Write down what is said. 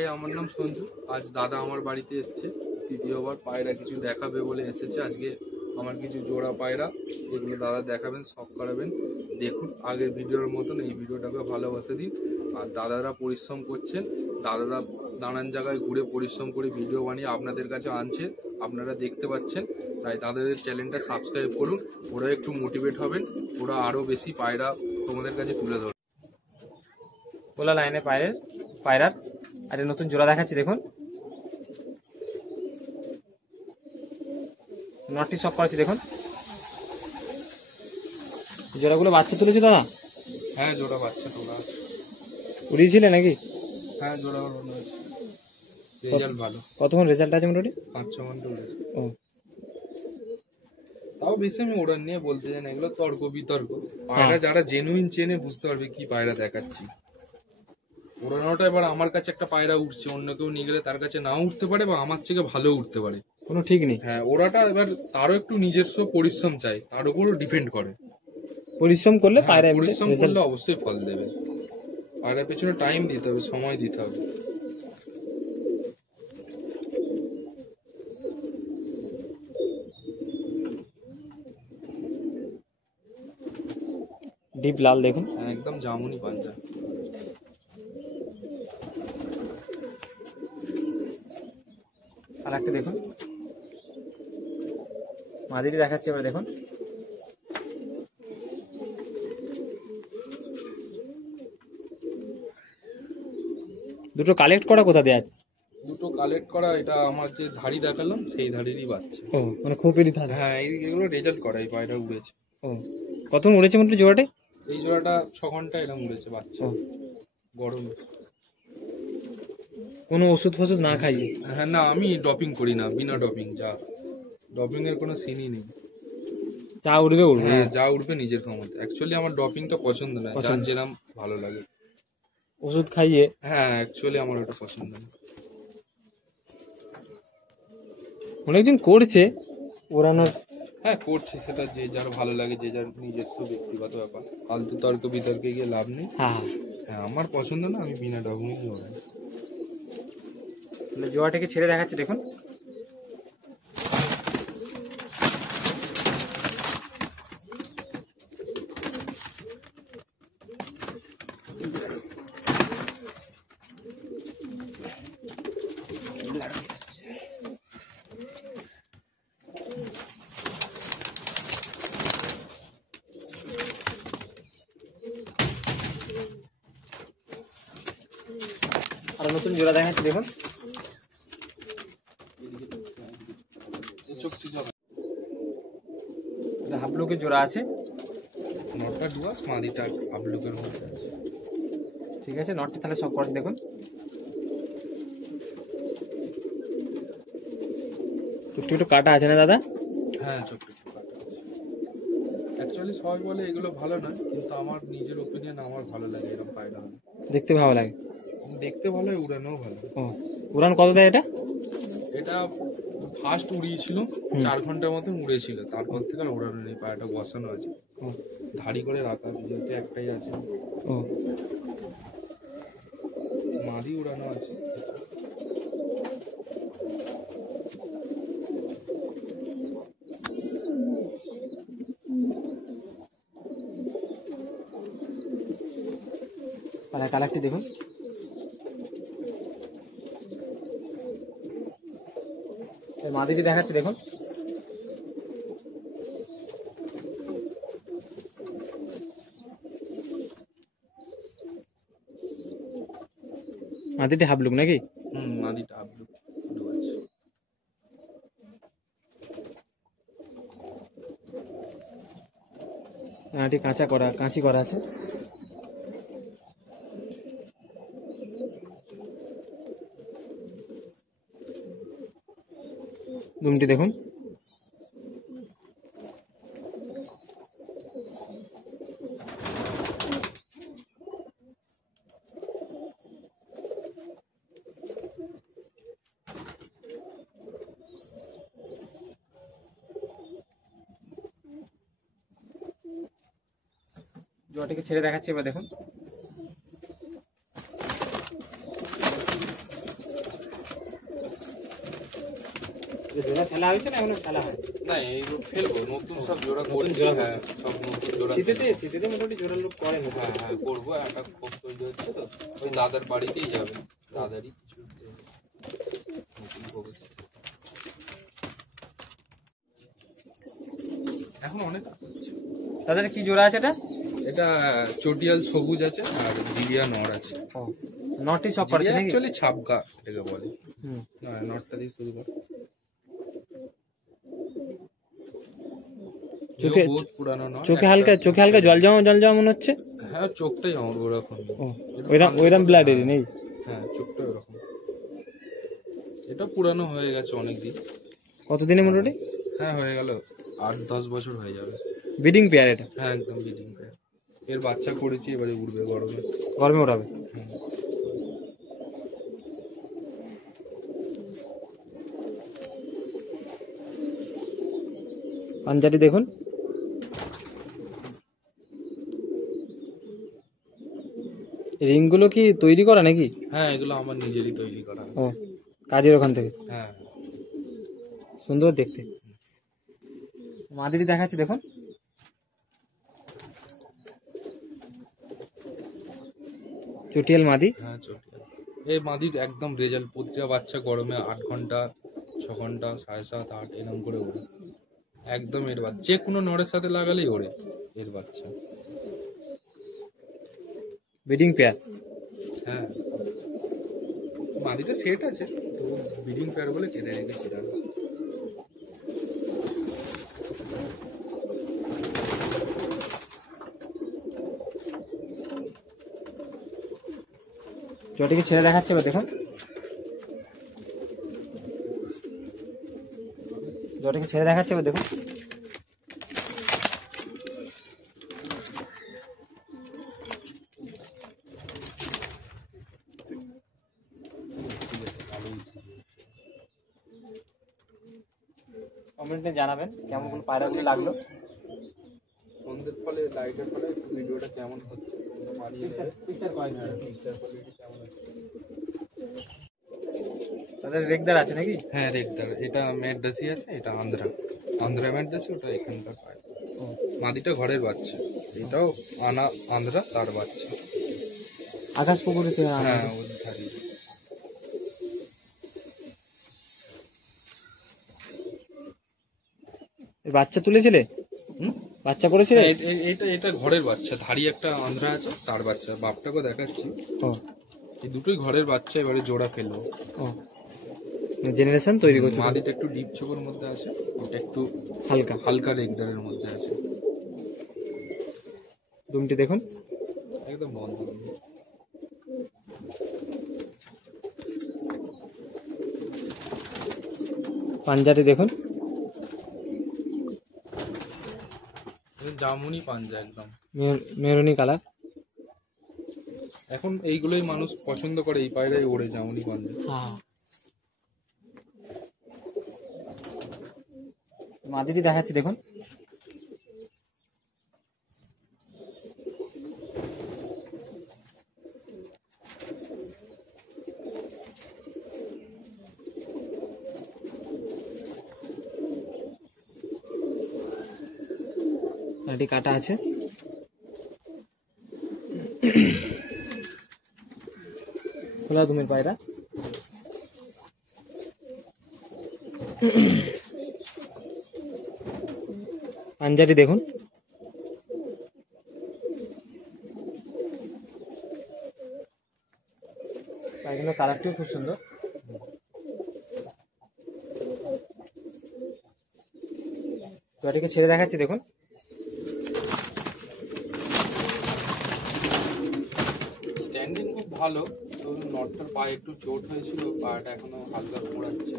High, আমার নাম সঞ্জু। আজ দাদা আমার বাড়িতে এসছে, তৃতীয়বার পায়রা কিছু দেখাবে বলে এসেছে। আজকে আমার কিছু জোড়া পায়রা, এগুলো দাদা দেখাবেন, শখ করাবেন। দেখুন আগের ভিডিওর মতন এই ভিডিওটাকে ভালোবাসা দিন। আর দাদারা পরিশ্রম করছেন, দাদারা নানান জায়গায় ঘুরে পরিশ্রম করে ভিডিও বানিয়ে আপনাদের কাছে আনছে, আপনারা দেখতে পাচ্ছেন। তাই দাদাদের চ্যানেলটা সাবস্ক্রাইব করুন, ওরা একটু মোটিভেট হবেন, ওরা আরও বেশি পায়রা তোমাদের কাছে তুলে ধরবে। খোলা লাইনে পায়রার আর নতুন জোড়া দেখাচ্ছি দেখুন। নটটি সব করেছি দেখুন। জোড়াগুলো বাচ্চা তুলেছে দাদা? হ্যাঁ, জোড়া বাচ্চা তোলা উড়িয়েছিলে নাকি? হ্যাঁ, জোড়া রেজাল্ট ভালো। কতক্ষণ রেজাল্ট আছে মোটামুটি? 5-6 ঘন্টা উড়েছে। ও, তাও বেশি আমি ওড়ান নিয়ে বলতে চাই না, এগুলো তর্ক বিতর্ক। পায়রা যারা জেনুইন চেনে বুঝতে পারবে কি পায়রা দেখাচ্ছি। ওড়ানোটা এবার আমার কাছে একটা পায়রা উঠছে, অন্য কেউ নিয়ে গেলে তার কাছে নাও উঠতে পারে বা আমার থেকে ভালো উঠতে পারে, কোনো ঠিক নেই। হ্যাঁ, ওরাটা এবার তারও একটু নিজস্ব পরিশ্রম চাই, তার উপরও ডিপেন্ড করে। পরিশ্রম করলে পায়রা পরিশ্রম করলে অবশ্যই ফল দেবে। পায়রার পেছনে টাইম দিতে হবে, সময় দিতে হবে। ডিপ লাল দেখুন, একদম জামুনি পাঞ্জা। আর একটা দেখুন, মাঝিটি দেখাচ্ছি এবার দেখুন। দুটো কালেক্ট করা কোথা দিয়ে আছে? দুটো কালেক্ট করা, এটা আমার যে ধাড়ি দেখালাম সেই ধাড়িরই বাচ্চা। ও, মানে খোপেরই ধান। হ্যাঁ, এগুলো রেজাল্ট করা, এই পায়রা উড়েছে। ও, কত উড়েছে মোটামুটি জোড়াটে? এই জোড়াটা 6 ঘন্টা এরকম উড়েছে বাচ্চা, গরমে। কোনো ওষুধ ফষুধ না খাইয়ে? হ্যাঁ, না, আমি ডপিং করি না, বিনা ডপিং। ডপিং এর কোনো সিনই নেই। যা উঠবে উঠবে। হ্যাঁ, যা উঠবে নিজের ক্ষমতা। অ্যাকচুয়ালি আমার ডপিংটা পছন্দ না, যার যেরকম ভালো লাগে। ওষুধ খাইয়ে? হ্যাঁ, অ্যাকচুয়ালি আমার ওটা পছন্দ না। অনেকজন করছে ওড়ানোর। হ্যাঁ, করছে, সেটা যে যার ভালো লাগে, যে যার নিজস্ব ব্যক্তিগত ব্যাপার। ফালতু তর্ক বিতর্কে গিয়ে লাভ নেই। হ্যাঁ, হ্যাঁ, আমার পছন্দ না, আমি বিনা ডপিংই ওড়াই। জোড়াটাকে ছেড়ে দেখাচ্ছি দেখুন। আর নতুন জোড়া দেখাচ্ছি দেখুন। হাবলুকের জোড়া আছে, নটটা ডুয়াস, মাদিটা হাবলুকের মধ্যে আছে। ঠিক আছে, নটটি তাহলে সব করছি দেখুন। একটু একটু কাটা আছে না দাদা? হ্যাঁ, ছোট্ট ছোট্ট কাটা আছে। অ্যাকচুয়ালি সবাই বলে এগুলো ভালো নয়, কিন্তু আমার নিজের ওপিনিয়ন, আমার ভালো লাগে এরকম পায়রা হলে। দেখতে ভালো লাগে, দেখতে ভালো, উড়ানোও ভালো। ও, উড়ান কত দেয় এটা? এটা ফার্স্ট উড়িয়েছিল 4 ঘন্টার মতন উড়েছিল, তারপর থেকে আর উড়ানো নেই, পায়রাটা বসানো আছে, ধাড়ি করে রাখা আছে, যেহেতু একটাই আছে। ও, মাদি উড়ানো আছে। কালারটি দেখুন। মাদিটি দেখাচ্ছি দেখুন। মাদিটি হাবলুক নাকি? মাদিটা হাবলুক। এটি কাঁচি করা আছে। দুমটি দেখুন। জোয়াটিকে ছেড়ে দেখাচ্ছি এবার দেখুন। জোড়া ফেলা হয়েছে না এখনো ফেলা হয়? না এইগুলো ফেলবো, নতুন সব জোড়া করছি। জোড়া হ্যাঁ সব নতুন জোড়া। শীতেতে মোটামুটি জোড়া লোক করে না। হ্যাঁ হ্যাঁ করবো, একটা খোপ তৈরি হচ্ছে তো, ওই দাদার বাড়িতেই যাবে, দাদারই কিছু নতুন খোপ। এখন অনেক তাদের কি জোড়া আছে এটা? এটা চটিয়াল সবুজ আছে আর জিরিয়া নর আছে। ও, নটি সব পারছে নাকি? অ্যাকচুয়ালি ছাপগা এটাকে বলে। হুম। না নটটা দিয়ে শুরু কর। চোখে বহুত পুরানো নয়, চোখে হালকা জল জমা মনে হচ্ছে। হ্যাঁ চোখটাই আমার ওরকম। ও, ওইরকম ব্লাডেরই নেই? হ্যাঁ চোখটা ওরকম। এটা পুরানো হয়ে গেছে অনেকদিন। কতদিনে মোটামুটি? হ্যাঁ হয়ে গেল 8-10 বছর হয়ে যাবে। ব্রিডিং পেয়ার এটা? হ্যাঁ একদম ব্রিডিং পেয়ার। এর বাচ্চা করেছি, এবারে উড়বে গরমে। গরমে ওঠাবে? পাঞ্জাটি দেখুন, রিংগুলো কি তৈরি করা নাকি? হ্যাঁ এগুলো আমার নিজেরই তৈরি করা। ও, কাজের ওখান থেকে? হ্যাঁ সুন্দর দেখতে। মাদিরি দেখাচ্ছি দেখুন, চটিয়াল মাদি। হ্যাঁ চটিয়াল। এই মাদির একদম রেজাল্ট, প্রতিটা বাচ্চা গরমে 8 ঘন্টা 6 ঘন্টা 7.5 8 এরকম করে ওড়ে। একদম এর বাচ্চা যে কোনো নড়ের সাথে লাগালেই ওড়ে এর বাচ্চা। Breeding pair? হ্যাঁ মাদিটা সেট আছে তো ব্রিডিং পেয়ার বলে কেটে রেখেছি। জটিকে ছেড়ে দেখাচ্ছে এবার দেখুন, জটিকে ছেড়ে দেখাচ্ছে এবার দেখুন। কমেন্টে জানাবেন কেমন কোন পায়রাগুলো লাগলো। সন্ধ্যের ফলে লাইটের ফলে একটু ভিডিওটা কেমন হচ্ছে মানিয়ে নেবে। পিকচার কোয়ালিটি কেমন হচ্ছে। তাদের রেগদার আছে নাকি? হ্যাঁ রেগদার। এটা ম্যাডাসি আছে, এটা আন্ধ্রা ম্যাডাসি, ওটা এখানকার পায়। মাদিটা ঘরের বাচ্চা, এটাও আন্ধ্রা তার বাচ্চা। আকাশ পুকুরে? হ্যাঁ ওর ধারে। বাচ্চা তুলেছিলে? বাচ্চা করেছিলে? এটা ঘরের বাচ্চা, ধারি একটা আন্ধ্রা আছে তার বাচ্চা, বাপটাকে দেখাচ্ছি। ও, এই দুটোই ঘরের বাচ্চা, এবারে জোড়া ফেলবো। ও, জেনারেশন তৈরি করছে। মাদিটা একটু ডিপ চোখের মধ্যে আছে, ওটা একটু হালকা রেগদারের মধ্যে আছে। দুমটি দেখুন একদম বন্ধ। পাঞ্জাটি দেখুন, জামুনি পাঞ্জা, একদম মেরুনি কালার। এখন এইগুলোই মানুষ পছন্দ করে, এই পায়রাই ওড়ে জামুনি পাঞ্জা। মাদিটি দেখাচ্ছি দেখুন, এটি কাটা আছে। খোলা দুমের পায়রা। পাঞ্জাটি দেখুন, পায়খানার কালারটিও খুব সুন্দর। গাড়িকে ছেড়ে দেখাচ্ছি দেখুন, স্ট্যান্ডিং খুব ভালো। তো নটটার পায়ে একটু চোট হয়েছিল, পাটা এখনো হালকা পোড়াচ্ছে।